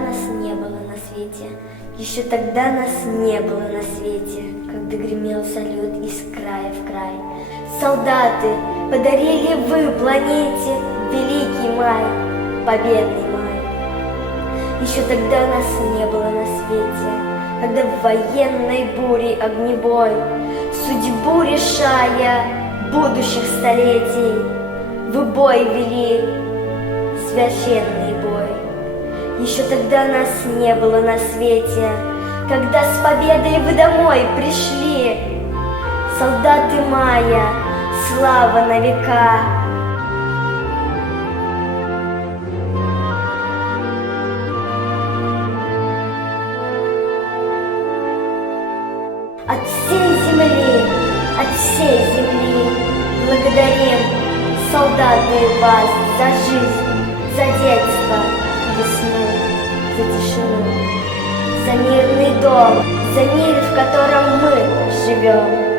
нас не было на свете, еще тогда нас не было на свете, когда гремел салют из края в край. Солдаты, подарили вы планете великий май, победный май. Еще тогда нас не было на свете, когда в военной буре огневой, судьбу решая будущих столетий, вы бой вели, священный бой. Еще тогда нас не было на свете, когда с победой вы домой пришли. Солдаты мая, слава на века. От всей земли благодарим, солдаты, вас за жизнь, за детство, весну, за тишину, за мирный дом, за мир, в котором мы живем.